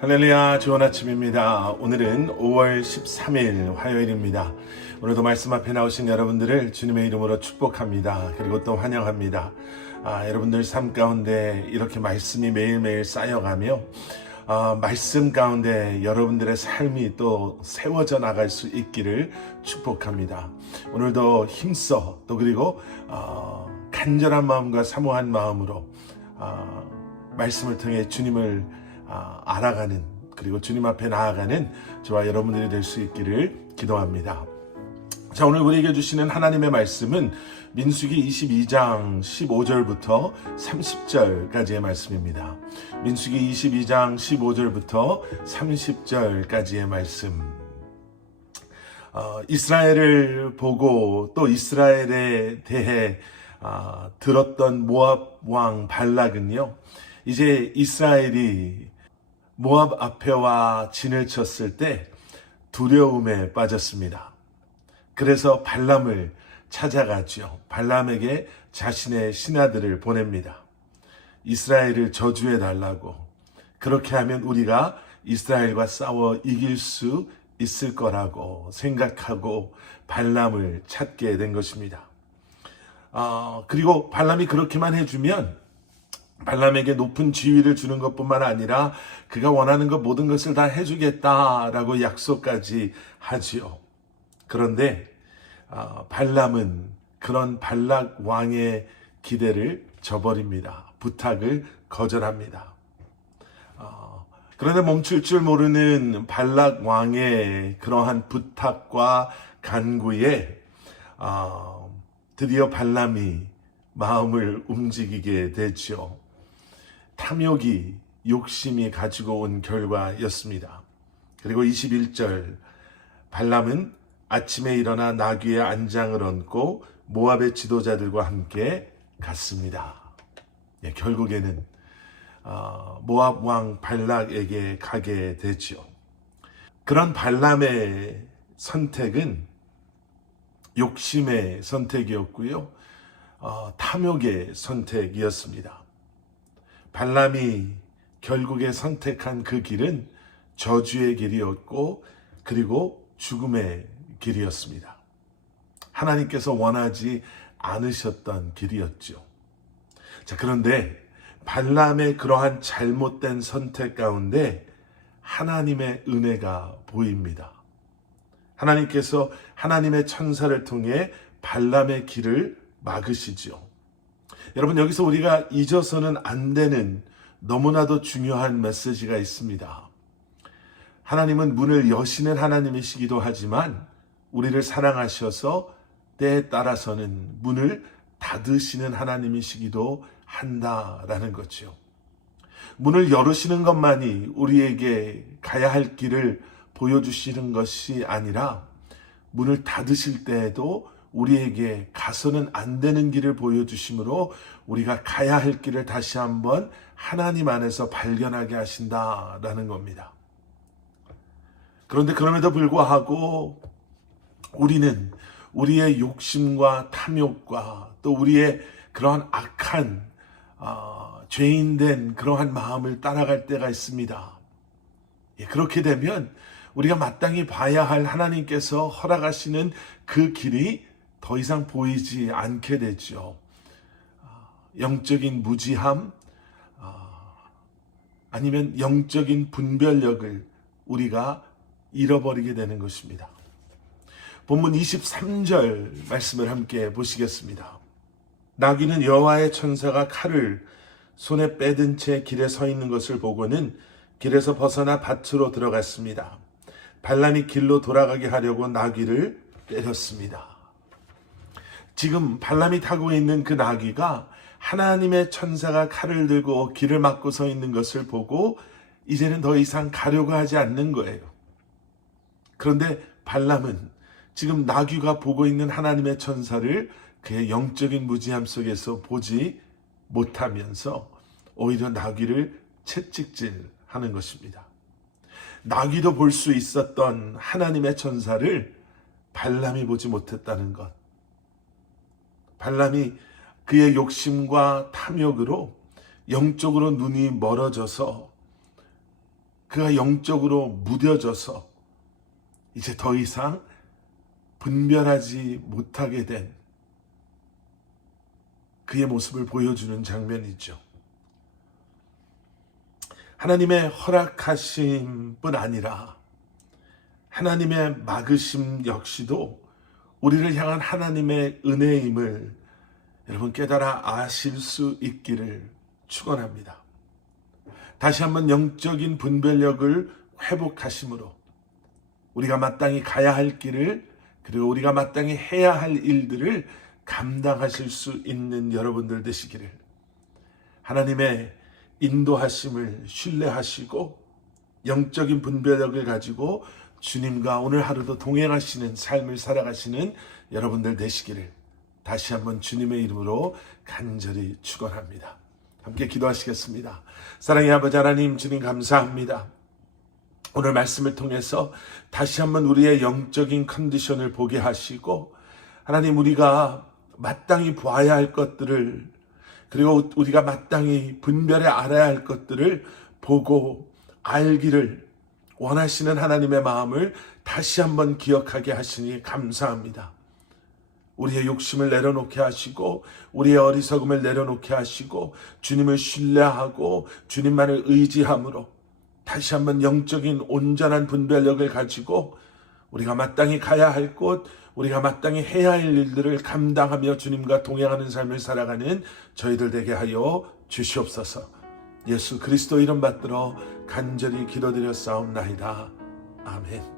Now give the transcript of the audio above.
할렐루야, 좋은 아침입니다. 오늘은 5월 13일 화요일입니다. 오늘도 말씀 앞에 나오신 여러분들을 주님의 이름으로 축복합니다. 그리고 또 환영합니다. 여러분들 삶 가운데 이렇게 말씀이 매일매일 쌓여가며 말씀 가운데 여러분들의 삶이 또 세워져 나갈 수 있기를 축복합니다. 오늘도 힘써 또 그리고 간절한 마음과 사모한 마음으로 말씀을 통해 주님을 알아가는, 그리고 주님 앞에 나아가는 저와 여러분들이 될 수 있기를 기도합니다. 자, 오늘 우리에게 주시는 하나님의 말씀은 민수기 22장 15절부터 30절까지의 말씀입니다. 민수기 22장 15절부터 30절까지의 말씀. 이스라엘을 보고 또 이스라엘에 대해 들었던 모압 왕 발락은요, 이제 이스라엘이 모압 앞에와 진을 쳤을 때 두려움에 빠졌습니다. 그래서 발람을 찾아가죠. 발람에게 자신의 신하들을 보냅니다. 이스라엘을 저주해 달라고, 그렇게 하면 우리가 이스라엘과 싸워 이길 수 있을 거라고 생각하고 발람을 찾게 된 것입니다. 그리고 발람이 그렇게만 해주면 발람에게 높은 지위를 주는 것뿐만 아니라 그가 원하는 것 모든 것을 다 해주겠다라고 약속까지 하지요. 그런데 발람은 그런 발락 왕의 기대를 저버립니다. 부탁을 거절합니다. 그런데 멈출 줄 모르는 발락 왕의 그러한 부탁과 간구에 드디어 발람이 마음을 움직이게 되죠. 탐욕이, 욕심이 가지고 온 결과였습니다. 그리고 21절, 발람은 아침에 일어나 나귀의 안장을 얹고 모압의 지도자들과 함께 갔습니다. 결국에는 모압 왕 발락에게 가게 되죠. 그런 발람의 선택은 욕심의 선택이었고요, 탐욕의 선택이었습니다. 발람이 결국에 선택한 그 길은 저주의 길이었고, 그리고 죽음의 길이었습니다. 하나님께서 원하지 않으셨던 길이었죠. 자, 그런데 발람의 그러한 잘못된 선택 가운데 하나님의 은혜가 보입니다. 하나님께서 하나님의 천사를 통해 발람의 길을 막으시죠. 여러분, 여기서 우리가 잊어서는 안 되는 너무나도 중요한 메시지가 있습니다. 하나님은 문을 여시는 하나님이시기도 하지만 우리를 사랑하셔서 때에 따라서는 문을 닫으시는 하나님이시기도 한다라는 거죠. 문을 열으시는 것만이 우리에게 가야 할 길을 보여주시는 것이 아니라 문을 닫으실 때에도 우리에게 가서는 안 되는 길을 보여주심으로 우리가 가야 할 길을 다시 한번 하나님 안에서 발견하게 하신다라는 겁니다. 그런데 그럼에도 불구하고 우리는 우리의 욕심과 탐욕과 또 우리의 그러한 악한 죄인된 그러한 마음을 따라갈 때가 있습니다. 그렇게 되면 우리가 마땅히 봐야 할 하나님께서 허락하시는 그 길이 더 이상 보이지 않게 되죠. 영적인 무지함, 아니면 영적인 분별력을 우리가 잃어버리게 되는 것입니다. 본문 23절 말씀을 함께 보시겠습니다. 나귀는 여호와의 천사가 칼을 손에 빼든 채 길에 서 있는 것을 보고는 길에서 벗어나 밭으로 들어갔습니다. 발람이 길로 돌아가게 하려고 나귀를 때렸습니다. 지금 발람이 타고 있는 그 나귀가 하나님의 천사가 칼을 들고 길을 막고 서 있는 것을 보고 이제는 더 이상 가려고 하지 않는 거예요. 그런데 발람은 지금 나귀가 보고 있는 하나님의 천사를 그의 영적인 무지함 속에서 보지 못하면서 오히려 나귀를 채찍질하는 것입니다. 나귀도 볼 수 있었던 하나님의 천사를 발람이 보지 못했다는 것. 발람이 그의 욕심과 탐욕으로 영적으로 눈이 멀어져서 그가 영적으로 무뎌져서 이제 더 이상 분별하지 못하게 된 그의 모습을 보여주는 장면이죠. 하나님의 허락하심뿐 아니라 하나님의 막으심 역시도 우리를 향한 하나님의 은혜임을 여러분 깨달아 아실 수 있기를 축원합니다. 다시 한번 영적인 분별력을 회복하심으로 우리가 마땅히 가야 할 길을, 그리고 우리가 마땅히 해야 할 일들을 감당하실 수 있는 여러분들 되시기를, 하나님의 인도하심을 신뢰하시고 영적인 분별력을 가지고 주님과 오늘 하루도 동행하시는 삶을 살아가시는 여러분들 되시기를 다시 한번 주님의 이름으로 간절히 축원합니다. 함께 기도하시겠습니다. 사랑의 아버지 하나님, 주님 감사합니다. 오늘 말씀을 통해서 다시 한번 우리의 영적인 컨디션을 보게 하시고, 하나님, 우리가 마땅히 보아야 할 것들을, 그리고 우리가 마땅히 분별해 알아야 할 것들을 보고 알기를 원하시는 하나님의 마음을 다시 한번 기억하게 하시니 감사합니다. 우리의 욕심을 내려놓게 하시고 우리의 어리석음을 내려놓게 하시고 주님을 신뢰하고 주님만을 의지함으로 다시 한번 영적인 온전한 분별력을 가지고 우리가 마땅히 가야 할 곳, 우리가 마땅히 해야 할 일들을 감당하며 주님과 동행하는 삶을 살아가는 저희들 되게 하여 주시옵소서. 예수 그리스도 이름 받들어 간절히 기도드렸사옵나이다. 아멘.